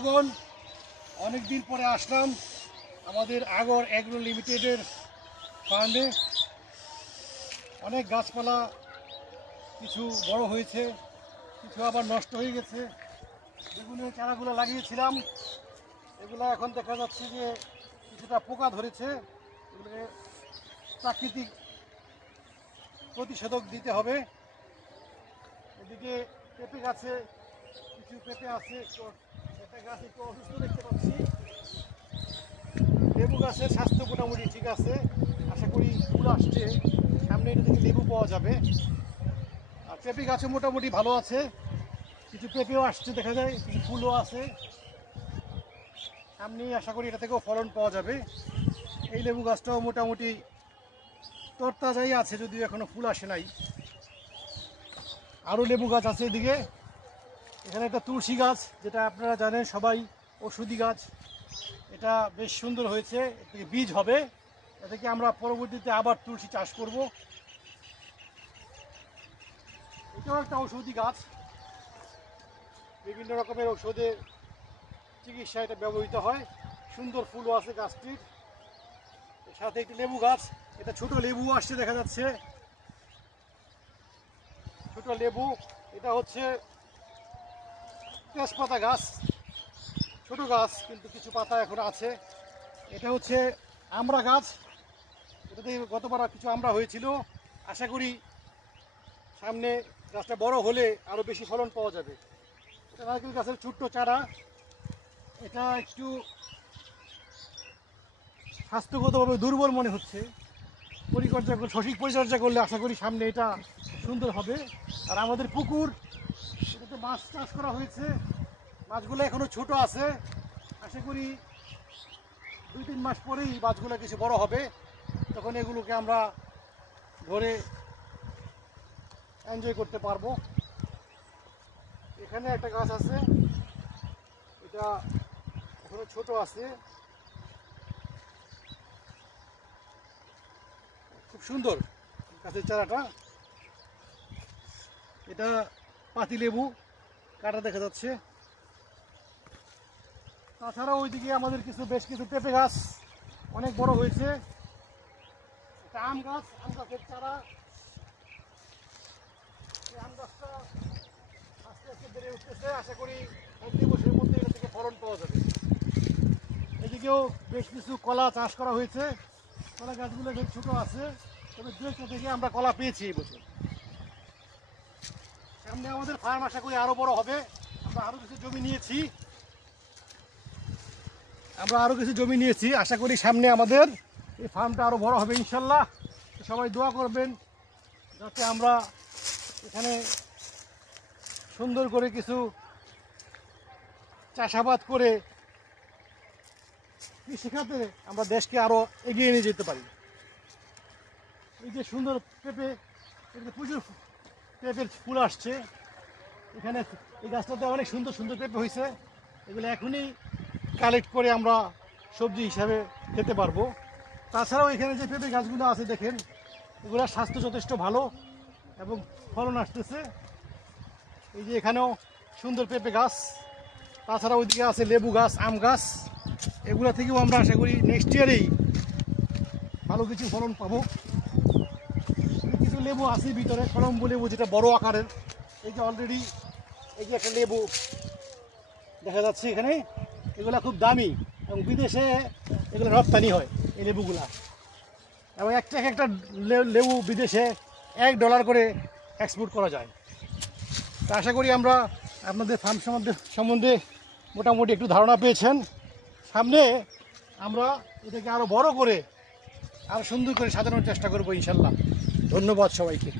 বন্ধুগণ, অনেক দিন পরে আসলাম আমাদের আগর এগ্রো লিমিটেডের ফার্মে। অনেক গাছপালা কিছু বড় হয়েছে, কিছু আবার নষ্ট হয়ে গেছে। বেগুনের চারাগুলো লাগিয়েছিলাম, এগুলো এখন দেখা যাচ্ছে যে কিছুটা পোকা ধরেছে। এগুলোকে প্রাকৃতিক প্রতিষেধক দিতে হবে। এদিকে পেঁপে গাছে কিছু পেঁপে আছে, একটা গাছ একটু অসুস্থ দেখতে পাচ্ছি। লেবু গাছের স্বাস্থ্য মোটামুটি ঠিক আছে, আশা করি ফুল আসছে, সামনে এটা থেকে লেবু পাওয়া যাবে। আর পেঁপে গাছও মোটামুটি ভালো আছে, কিছু পেঁপেও আসছে দেখা যায়, কিছু ফুলও আছে। সামনে আশা করি এটা থেকেও ফলন পাওয়া যাবে। এই লেবু গাছটাও মোটামুটি তরতাজাই আছে, যদিও এখনো ফুল আসে নাই। আরও লেবু গাছ আছে এদিকে। এখানে একটা তুলসী গাছ, যেটা আপনারা জানেন সবাই, ওষুধি গাছ। এটা বেশ সুন্দর হয়েছে, এর থেকে বীজ হবে, এ থেকে আমরা পরবর্তীতে আবার তুলসী চাষ করব। এটাও একটা ঔষধি গাছ, বিভিন্ন রকমের ঔষধের চিকিৎসা এটা ব্যবহৃত হয়। সুন্দর ফুলও আছে গাছটির। এর সাথে একটি লেবু গাছ, এটা ছোট লেবু আসছে দেখা যাচ্ছে, ছোট লেবু। এটা হচ্ছে তেজপাতা গাছ, ছোট গাছ কিন্তু কিছু পাতা এখন আছে। এটা হচ্ছে আমড়া গাছ, এটাতে গতবার কিছু আমড়া হয়েছিল। আশা করি সামনে গাছটা বড় হলে আরও বেশি ফলন পাওয়া যাবে। এটা নারকেল গাছের ছোট্ট চারা, এটা একটু স্বাস্থ্যগতভাবে দুর্বল মনে হচ্ছে। সঠিক পরিচর্যা করলে আশা করি সামনে এটা সুন্দর হবে। আর আমাদের পুকুর, এটাতে মাছ চাষ করা হয়েছে, মাছগুলো এখনো ছোট আছে। আশা করি 2-3 মাস পরেই মাছগুলো কিছু বড় হবে, তখন এগুলোকে আমরা ধরে এনজয় করতে পারবো। এখানে একটা গাছ আছে, এটা এখনো ছোট আছে, খুব সুন্দর গাছের চারাটা। এটা পাতি লেবু, কাটা দেখা যাচ্ছে। তাছাড়া ওইদিকে আমাদের বেশ কিছু পেঁপে গাছ অনেক বড় হয়েছে। এটা আম গাছ, আম গাছের চারা। এই আম গাছটা আস্তে আস্তে বেড়ে উঠতেছে, আশা করি 1-2 বছরের মধ্যে এটা থেকে ফলন পাওয়া যাবে। এদিকেও বেশ কিছু কলা চাষ করা হয়েছে, কলা গাছগুলো এখন ছোট আছে, তবে 2-1টা থেকে আমরা কলা পেয়েছি এই বছর। সামনে আমাদের ফার্ম আশা করি আরো বড় হবে। আমরা আরো কিছু জমি নিয়েছি, আশা করি সামনে আমাদের এই ফার্মটা আরো বড় হবে ইনশাল্লাহ। সবাই দোয়া করবেন যাতে আমরা এখানে সুন্দর করে কিছু চাষাবাদ করে কৃষিখাতে আমরা দেশকে আরো এগিয়ে নিয়ে যেতে পারি। এই যে সুন্দর পেঁপে, এটাতে প্রচুর পেঁপের ফুল আসছে। এখানে এই গাছটাতে অনেক সুন্দর সুন্দর পেঁপে হয়েছে, এগুলো এখনই কালেক্ট করে আমরা সবজি হিসাবে খেতে পারবো। তাছাড়াও এখানে যে পেঁপে গাছগুলো আছে দেখেন, এগুলোর স্বাস্থ্য যথেষ্ট ভালো এবং ফলন আসতেছে। এই যে এখানেও সুন্দর পেঁপে গাছ, তাছাড়া ওইদিকে আছে লেবু গাছ, আম গাছ। এগুলো থেকেও আমরা আশা করি নেক্সট ইয়ারেই ভালো কিছু ফলন পাবো। কিছু লেবু আছে ভিতরে, কলম্বো লেবু, যেটা বড় আকারের। এই যে অলরেডি এই যে একটা লেবু দেখা যাচ্ছে এখানে, এগুলো খুব দামি এবং বিদেশে এগুলো রপ্তানি হয় এই লেবুগুলা। এবং একটা লেবু বিদেশে $1 করে এক্সপোর্ট করা যায়। তা আশা করি আমরা আপনাদের ফার্ম সম্বন্ধে মোটামুটি একটু ধারণা পেয়েছেন। সামনে আমরা এটাকে আরও বড় করে আরও সুন্দর করে সাজানোর চেষ্টা করবো ইনশাল্লাহ। ধন্যবাদ সবাইকে।